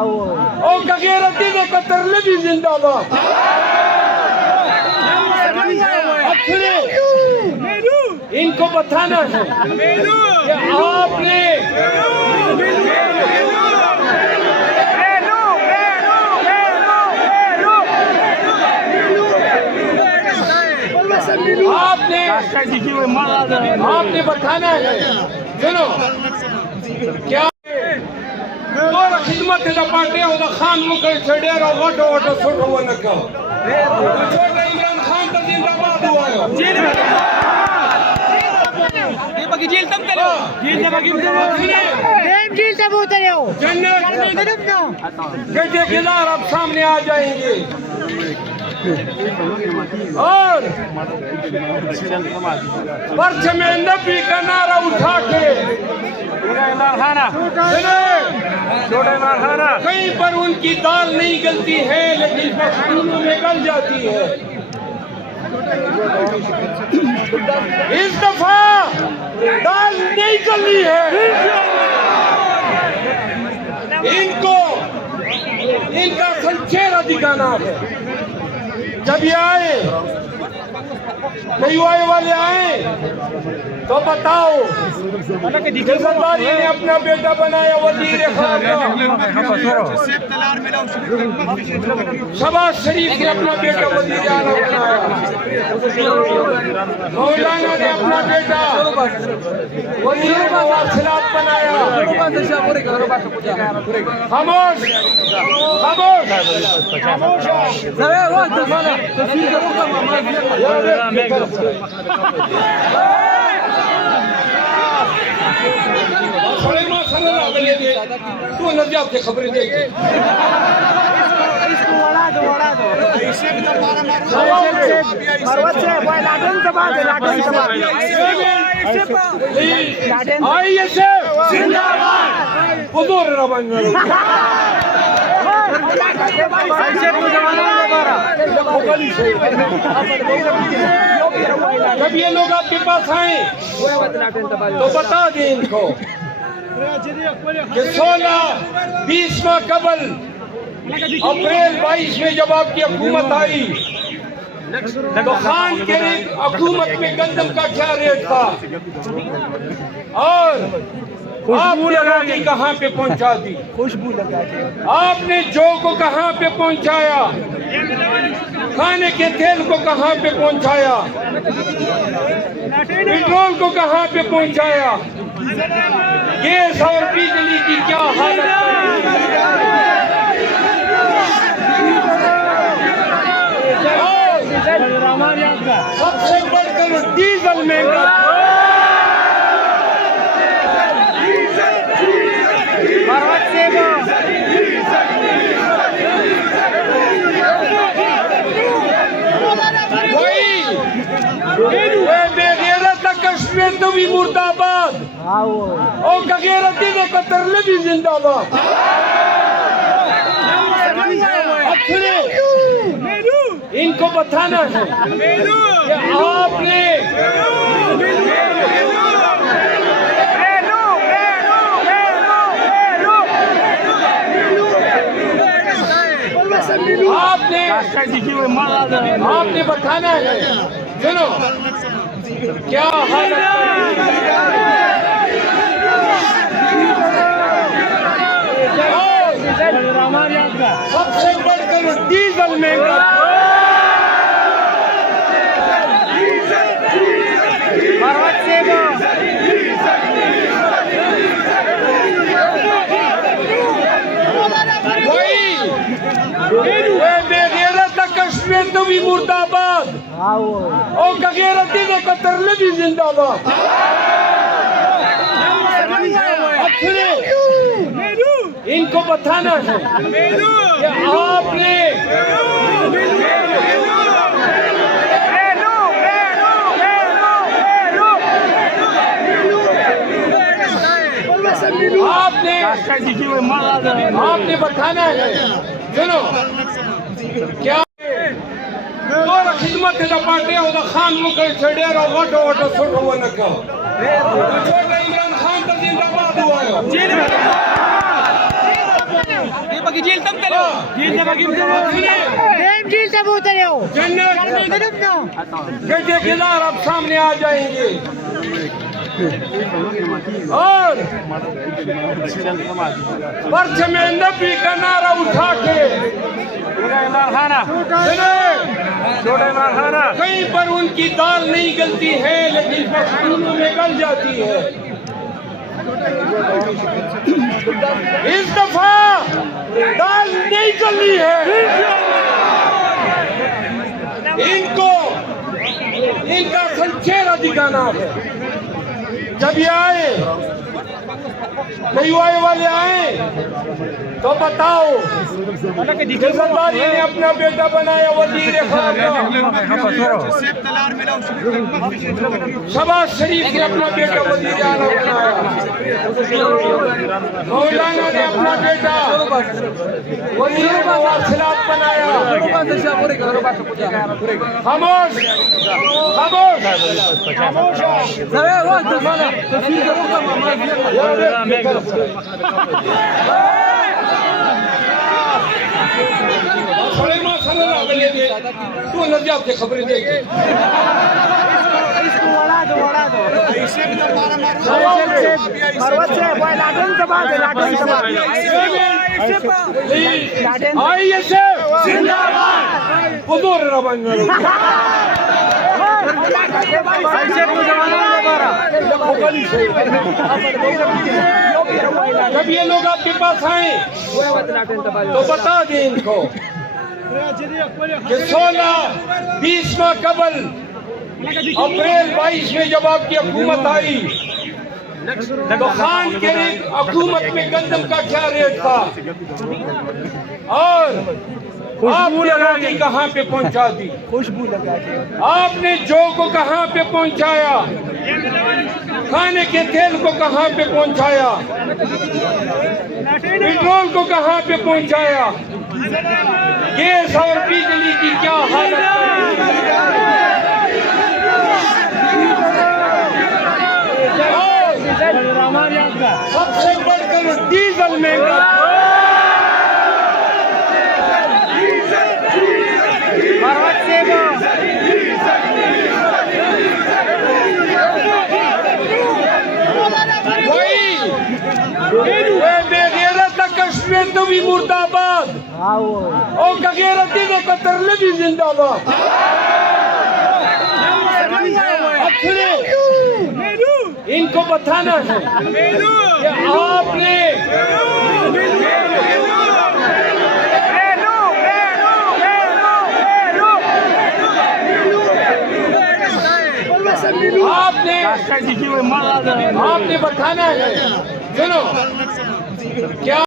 ओ गैरती ने कतरले भी जिंदाबाद। इनको बताना है कि आपने आपने बताना है। सुनो क्या और खिदमत पार्टी खान मुकर छड़े और वोटो वोटो छोटो वो न कहो छोटा इमरान खान तो जिंदाबाद हुआ है। ये बाकी जेल तम चलो जेल से बाकी जेल से वो चले हो जन्नत गड्ढे किनार अब सामने आ जाएंगे और परचम नबी का नारा उठा के कहीं पर उनकी दाल नहीं गलती है लेकिन मखदूमों में गल जाती है। इस दफा दाल नहीं गली है। इनको इनका संचेरा दिखाना है। जब ये आए युवाए वाले आए तो बताओ सरदारी ने अपना बेटा बनाया वजीर शबाज शरीफ ने अपना बेटा वजीर आला बनाया। मौलाना ने अपना बेटा वजीर मवासिलात बनाया। खामोश तू नजर से खबरें देख जब ये लोग आपके पास आए तो बता दें इनको कि 16-20 माह कबल अप्रैल 22 में जब आपकी हुकूमत आई तो खान के हुकूमत में गंदम का क्या रेट था और आपने रोटी कहाँ पे पहुँचा दी, खुशबू लगा के आपने जौ को कहाँ पे पहुँचाया, खाने के तेल को कहाँ पे पहुँचाया, पेट्रोल को कहाँ पे पहुँचाया, गैस और बिजली की क्या हालत है। सबसे बढ़कर डीजल महंगा कश्मीर तो भी मुर्दाबाद और गैरती ने कतरले भी जिंदाबाद। इनको बताना है कि आपने आपने बताना है। सुनो क्या हालत सबसे बढ़कर डीजल महंगा कश्मीर तो भी मुर्दाबाद और गैरती ने कतरले भी जिंदाबाद। इनको बताना है कि आपने आपने बताना है। सुनो क्या और खिदमत पार्टी खान मुकर छड़े और वोटो वोटो छोटो वो न कहो छोटा इमरान खान तो जिंदाबाद हुआ है। के ठेकेदार अब सामने आ जाएंगे और वर्ष में नबी का नारा उठा के कहीं पर उनकी दाल नहीं गलती है लेकिन मखदूमों में गल जाती है। इस दफा दाल नहीं गली है। इनको इनका संचेरा दिखाना है। जब ये आए नई वाले आए तो बताओ जरदारी ने अपना बेटा बनाया वजीर खारजा, शहबाज शरीफ ने अपना बेटा वजीर आला बनाया, मौलाना ने अपना बेटा वजीर मवासिलात बनाया। खामोश तू नजर से खबरें देखे जब ये लोग आपके पास आए तो बता दें इनको कि 16-20 माह कबल अप्रैल 22 में जब आपकी हुकूमत आई तो खान के हुकूमत में गंदम का क्या रेट था और आपने रोटी कहाँ पे पहुँचा दी, खुशबू लगा के आपने जौ को कहाँ पे पहुँचाया, खाने के तेल को कहाँ पे पहुँचाया, पेट्रोल को कहाँ पे पहुँचाया, गैस और बिजली की क्या हालत है। सबसे बढ़कर डीजल महंगा, कश्मीर तो भी मुर्दाबाद और गैरती ने कतरले भी जिंदाबाद। इनको बताना है कि आपने आपने बताना है। सुनो क्या